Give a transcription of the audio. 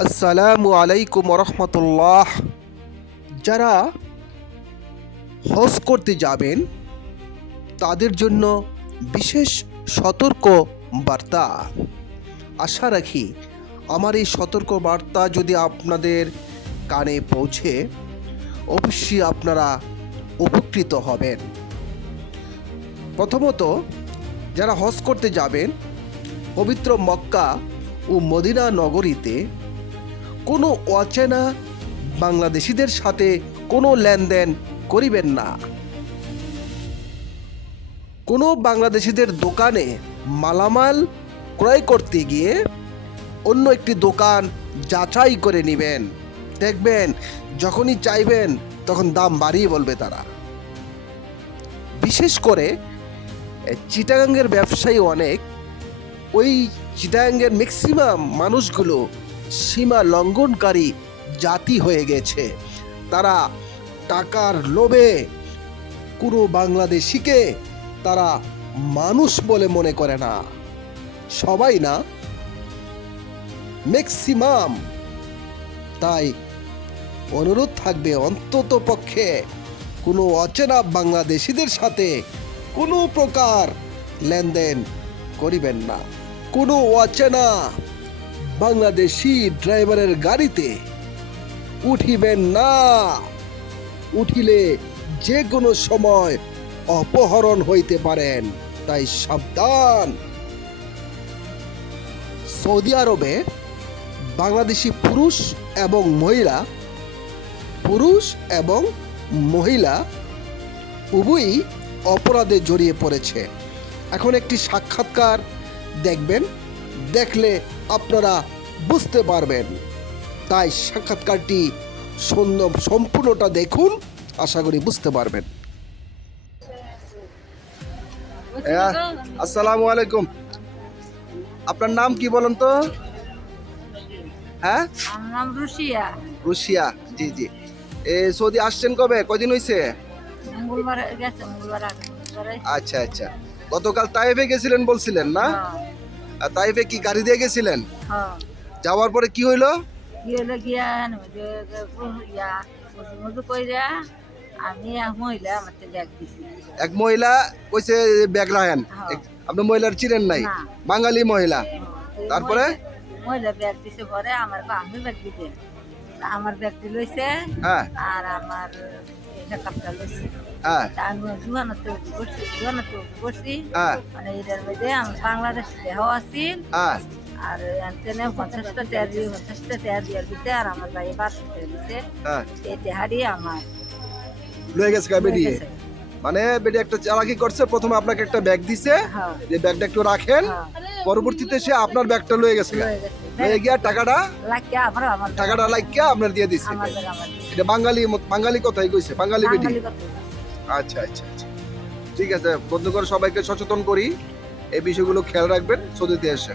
আসসালামু আলাইকুম রহমতুল্লাহ যারা হজ করতে যাবেন, তাদের জন্য বিশেষ সতর্ক বার্তা। আশা রাখি আমার এই সতর্ক বার্তা যদি আপনাদের কানে পৌঁছে, অবশ্যই আপনারা উপকৃত হবেন। প্রথমত, যারা হজ করতে যাবেন, পবিত্র মক্কা ও মদিনা নগরীতে কোনো অচেনা বাংলাদেশিদের সাথে কোনো লেনদেন করিবেন না। কোনো বাংলাদেশিদের দোকানে মালামাল ক্রয় করতে গিয়ে অন্য একটি দোকান যাচাই করে নেবেন। দেখবেন, যখনই চাইবেন, তখন দাম বাড়িয়ে বলবে তারা। বিশেষ করে চিটাগাঙ্গের ব্যবসায়ী অনেক, ওই চিটাগাঙ্গের ম্যাক্সিমাম মানুষগুলো সীমা লঙ্ঘনকারী জাতি হয়ে গেছে। তারা টাকার লোভে কোনো বাংলাদেশিকে তারা মানুষ বলে মনে করে না। সবাই না? ম্যাক্সিমাম। তাই অনুরোধ থাকবে অন্তত পক্ষে কোনো অচেনা বাংলাদেশিদের সাথে কোনো প্রকার লেনদেন করিবেন না। কোনো অচেনা বাংলাদেশি ড্রাইভারের গাড়িতে উঠিবেন না। উঠিলে যে কোনো সময় অপহরণ হইতে পারেন। তাই সাবধান। সৌদি আরবে বাংলাদেশি পুরুষ এবং মহিলা, পুরুষ এবং মহিলা উভয়ই অপরাধে জড়িয়ে পড়েছে। এখন একটি সাক্ষাৎকার দেখবেন। দেখলে আপনারা বুঝতে পারবেন। তাই সাক্ষাৎকারটি সম্পূর্ণটা দেখুন আশা করি বুঝতে পারবেন। আসসালামু আলাইকুম। আপনার নাম কি বলুন তো? হ্যাঁ? নাম রুশিয়া। রুশিয়া জি জি। এ সৌদি আসছেন কবে? কদিন হয়েছে আচ্ছা আচ্ছা। গতকাল তাইফে গেছিলেন বলছিলেন না? আর তাইফে কি গাড়ি দিয়ে গেছিলেন? হ্যাঁ। যাওয়ার পরে কি হইল? আমি এক মহিলা আমার ব্যাগ দিছি। এক মহিলা কইছে ব্যাগ রাখেন। হ্যাঁ। আপনি মহিলার চিনেন নাই? বাঙালি মহিলা। তারপরে? মহিলা- ব্যাগ দিছে পরে আমার আমি ব্যাগ দিতে। আমার ব্যাগটি লইছে হ্যাঁ। আর আমার লইছে। হ্যাঁ। আমি হ্যাঁ। মানে এটার মধ্যে আমি বাংলাদেশ দেহ আছি। হ্যাঁ। আর এখানে পঞ্চাশটা তেয়ার দিয়ে পঞ্চাশটা তেয়ার দিয়ে দিতে আর আমার ভাই পাঁচশো দিতে হ্যাঁ। এই তেহারি আমার। লয়ে গেছে গা বেরিয়ে। হয়ে গেছে। মানে বেডি একটা চালাকি করছে প্রথমে আপনাকে একটা ব্যাগ দিছে। হ্যাঁ। যে ব্যাগটা একটু রাখেন। হ্যাঁ। পরবর্তীতে সে আপনার ব্যাগটা লয়ে গেছে। লয়ে গিয়া টাকাটা টাকাটা লাগিয়া আপনার দিয়ে দিছে। দিয়ে। এটা বাঙালি বাঙালি কথাই কইছে বাঙালি বেডি আচ্ছা আচ্ছা আচ্ছা। ঠিক আছে বন্ধুগণ সবাইকে সচেতন করি। এই বিষয়গুলো খেয়াল রাখবেন সৌদিতে এসে